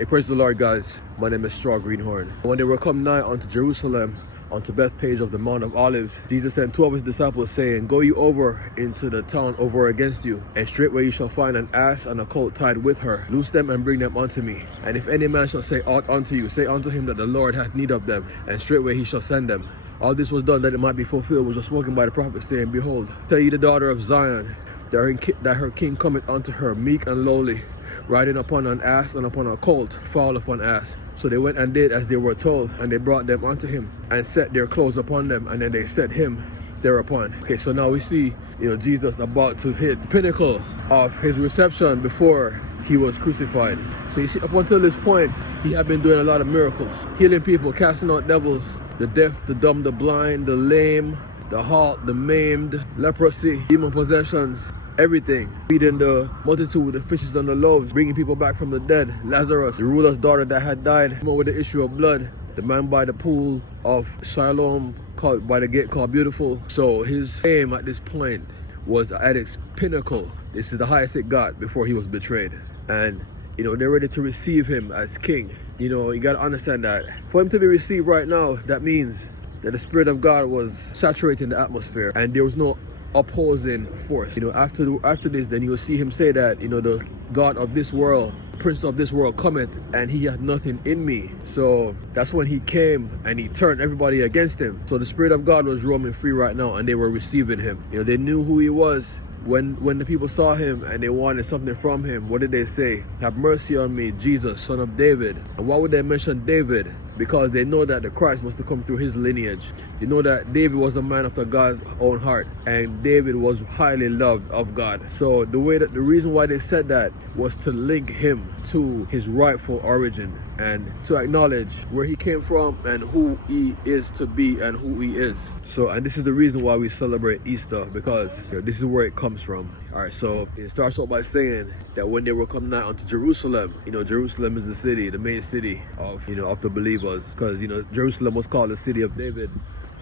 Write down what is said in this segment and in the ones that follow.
Hey, praise the Lord, guys. My name is Straw Greenhorn. When they were come nigh unto Jerusalem, unto Bethpage of the Mount of Olives, Jesus sent two of his disciples, saying, Go you over into the town over against you, and straightway you shall find an ass and a colt tied with her. Loose them and bring them unto me. And if any man shall say aught unto you, say unto him that the Lord hath need of them, and straightway he shall send them. All this was done that it might be fulfilled, which was spoken by the prophet, saying, Behold, tell ye the daughter of Zion, that her king cometh unto her, meek and lowly, riding upon an ass and upon a colt, foal of an ass. So they went and did as they were told, and they brought them unto him, and set their clothes upon them, and then they set him thereupon. Okay, so now we see, Jesus about to hit the pinnacle of his reception before he was crucified. So you see, up until this point, he had been doing a lot of miracles, healing people, casting out devils, the deaf, the dumb, the blind, the lame, the halt, the maimed, leprosy, demon possessions, everything. Feeding the multitude with the fishes and the loaves, bringing people back from the dead. Lazarus, the ruler's daughter that had died, with the issue of blood. The man by the pool of Siloam, called by the gate called Beautiful. So his fame at this point was at its pinnacle. This is the highest it got before he was betrayed. And they're ready to receive him as king. You got to understand that for him to be received right now, that means that the Spirit of God was saturating the atmosphere, and there was no opposing force. After this, then you'll see him say that, the God of this world, Prince of this world cometh, and he hath nothing in me. So that's when he came and he turned everybody against him. So the Spirit of God was roaming free right now, and they were receiving him. They knew who he was. When the people saw him and they wanted something from him, what did they say? Have mercy on me, Jesus, son of David. And why would they mention David? Because they know that the Christ must have come through his lineage. They know that David was a man after God's own heart, and David was highly loved of God. So the reason why they said that was to link him to his rightful origin, and to acknowledge where he came from and who he is to be and who he is. And this is the reason why we celebrate Easter, because this is where it comes from. Alright, so it starts off by saying that when they were coming nigh unto Jerusalem, Jerusalem is the city, the main city of the believers, because Jerusalem was called the city of David.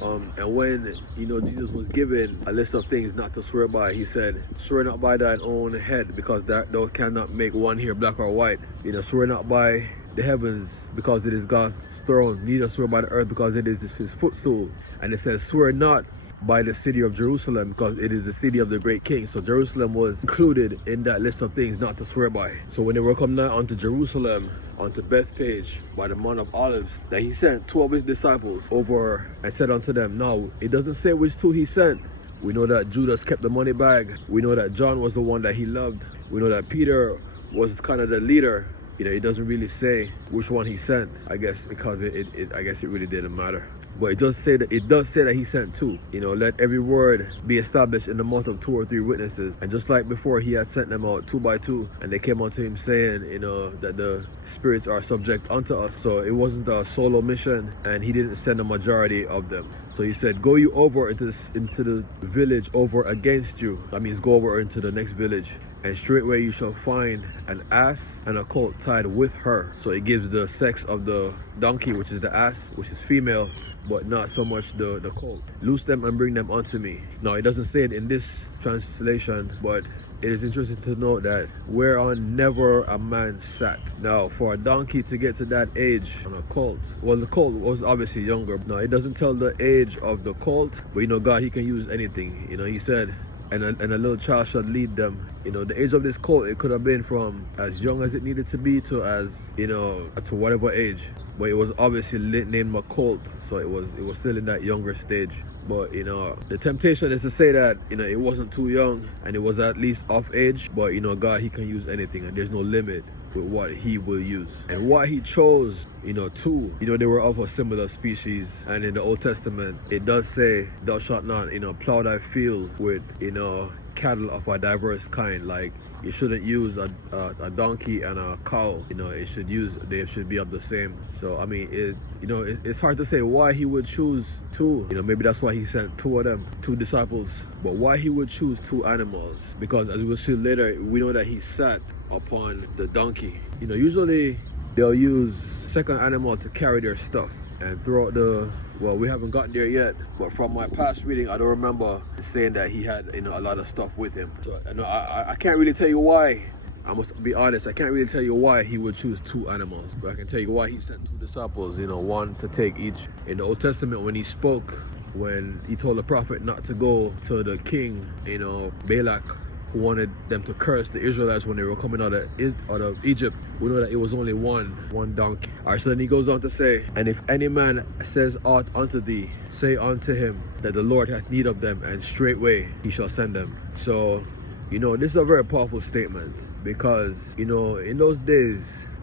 And when Jesus was given a list of things not to swear by, he said, swear not by thine own head, because thou cannot make one hair black or white. Swear not by the heavens, because it is God's throne, neither swear by the earth, because it is his footstool. And it says, swear not by the city of Jerusalem, because it is the city of the great king. So Jerusalem was included in that list of things not to swear by. So when they were coming nigh unto Jerusalem, unto Bethpage by the Mount of Olives, that he sent 2 of his disciples over and said unto them. Now it doesn't say which 2 he sent. We know that Judas kept the money bag. We know that John was the one that he loved. We know that Peter was kind of the leader. It doesn't really say which one he sent, I guess, because I guess it really didn't matter. But it does say that he sent 2. Let every word be established in the mouth of 2 or 3 witnesses. And just like before, he had sent them out 2 by 2, and they came unto him saying, that the spirits are subject unto us. So it wasn't a solo mission, and he didn't send a majority of them. So he said, go you over into the village over against you. That means go over into the next village. And straightway you shall find an ass and a colt tied with her. So it gives the sex of the donkey, which is the ass, which is female, but not so much the colt. Loose them and bring them unto me. Now it doesn't say it in this translation, but it is interesting to note that whereon never a man sat. Now for a donkey to get to that age on a colt, well, the colt was obviously younger. Now it doesn't tell the age of the colt, but God, he can use anything. He said, and a little child shall lead them. The age of this colt, it could have been from as young as it needed to be to as to whatever age, but it was obviously named a colt, so it was still in that younger stage. But the temptation is to say that it wasn't too young and it was at least off age. But God, he can use anything, and there's no limit with what he will use. And why he chose 2, they were of a similar species. And in the Old Testament, it does say, thou shalt not plow thy field with cattle of a diverse kind. Like, you shouldn't use a donkey and a cow. They should be of the same. So I mean, it's hard to say why he would choose 2. Maybe that's why he sent 2 of them, 2 disciples. But why he would choose 2 animals? Because as we'll see later, we know that he sat upon the donkey. Usually they'll use second animal to carry their stuff. And throughout well, we haven't gotten there yet, but from my past reading, I don't remember saying that he had a lot of stuff with him. So I can't really tell you why I must be honest, I can't really tell you why he would choose 2 animals, but I can tell you why he sent 2 disciples, one to take each. In the Old Testament, when he spoke, when he told the prophet not to go to the king, Balak, who wanted them to curse the Israelites when they were coming out of Egypt, we know that it was only one donkey. Alright, so then he goes on to say, and if any man says aught unto thee, say unto him that the Lord hath need of them, and straightway he shall send them. So, this is a very powerful statement, because, in those days,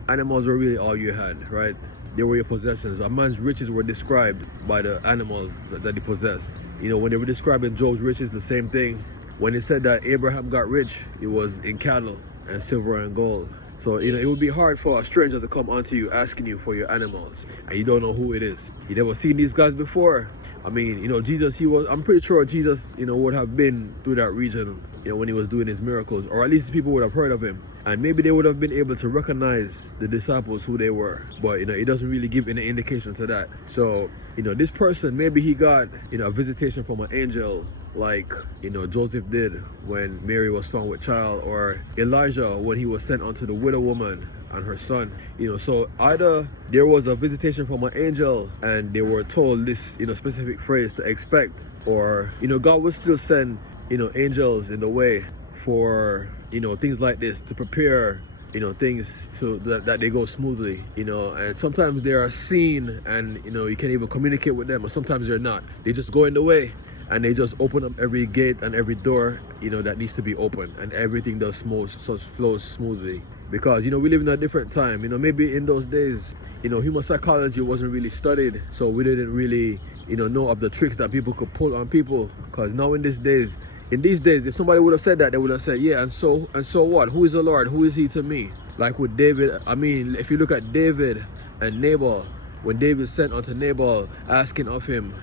animals were really all you had, right? They were your possessions. A man's riches were described by the animals that he possessed. When they were describing Job's riches, the same thing. When it said that Abraham got rich, it was in cattle and silver and gold. So, it would be hard for a stranger to come onto you asking you for your animals, and you don't know who it is. You never seen these guys before. I mean, Jesus, I'm pretty sure Jesus, would have been through that region, when he was doing his miracles, or at least people would have heard of him. And maybe they would have been able to recognize the disciples, who they were. But, it doesn't really give any indication to that. So, this person, maybe he got, a visitation from an angel, like, Joseph did when Mary was found with child, or Elijah when he was sent unto the widow woman and her son. So either there was a visitation from an angel and they were told this, specific phrase to expect, or, God would still send, angels in the way for, things like this, to prepare, things so that they go smoothly, and sometimes they are seen and, you can even communicate with them, or sometimes they're not. They just go in the way, and they just open up every gate and every door, that needs to be open, and everything does flows smoothly. Because, we live in a different time. Maybe in those days, human psychology wasn't really studied, so we didn't really, know of the tricks that people could pull on people. Because now in these days, if somebody would have said that, they would have said, yeah, and so what? Who is the Lord? Who is he to me? Like with David, I mean, if you look at David and Nabal, when David sent unto Nabal asking of him,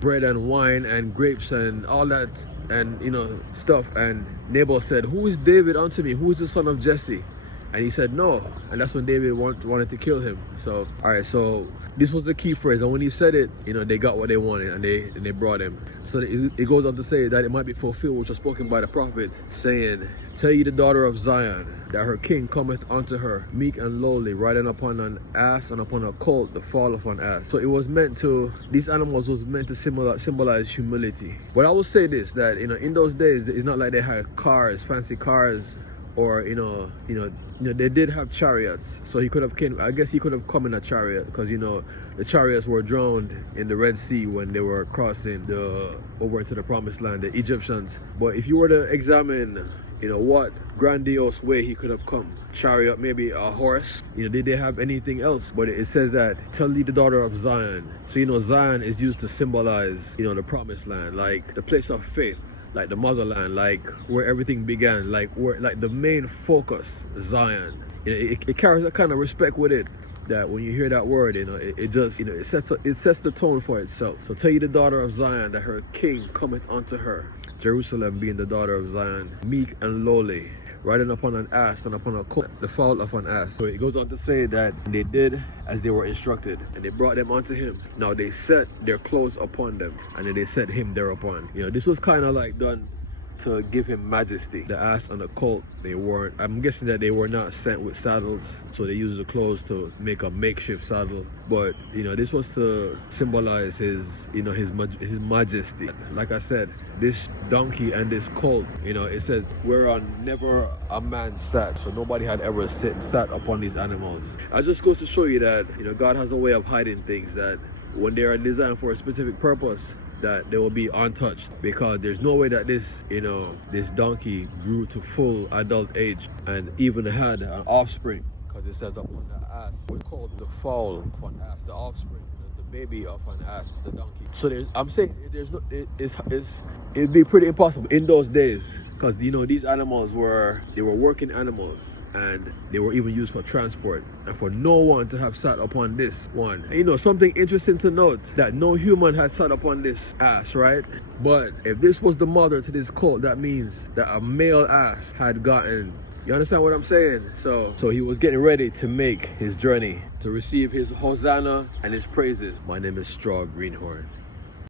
bread and wine and grapes and all that, and stuff, and Nabal said, who is David unto me? Who is the son of Jesse? And he said no, and that's when David wanted to kill him. So, alright, so this was the key phrase, and when he said it, they got what they wanted, and they brought him. So it goes on to say that it might be fulfilled which was spoken by the prophet, saying, tell ye the daughter of Zion, that her king cometh unto her, meek and lowly, riding upon an ass, and upon a colt, the fall of an ass. So it was meant to, these animals was meant to symbolize humility. But I will say this, that in those days, it's not like they had cars, fancy cars, or they did have chariots, so he could have come in a chariot, because the chariots were drowned in the Red Sea when they were crossing over into the promised land, the Egyptians. But if you were to examine what grandiose way he could have come, chariot, maybe a horse, did they have anything else? But it says that, tell thee the daughter of Zion. So Zion is used to symbolize the promised land, like the place of faith, like the motherland, like where everything began, like the main focus, Zion. It carries a kind of respect with it, that when you hear that word, it just it sets the tone for itself. So tell you the daughter of Zion, that her king cometh unto her, Jerusalem being the daughter of Zion, meek and lowly, riding upon an ass and upon a colt, the foal of an ass. So it goes on to say that they did as they were instructed, and they brought them unto him. Now they set their clothes upon them, and then they set him thereupon. This was kind of like done to give him majesty. The ass and the colt, I'm guessing that they were not sent with saddles, so they used the clothes to make a makeshift saddle. But this was to symbolize his majesty. Like I said, this donkey and this colt, it says whereon never a man sat, so nobody had ever sat upon these animals. It just goes to show you that God has a way of hiding things, that when they are designed for a specific purpose, that they will be untouched, because there's no way that this donkey grew to full adult age and even had an offspring, because it says upon the ass, we call the foal of an ass, the offspring, the baby of an ass, the donkey. So I'm saying it'd be pretty impossible in those days, because these animals were working animals, and they were even used for transport, and for no one to have sat upon this one. Something interesting to note, that no human had sat upon this ass, right? But if this was the mother to this colt, that means that a male ass had gotten, you understand what I'm saying? So he was getting ready to make his journey, to receive his Hosanna and his praises. My name is Straw Greenhorn.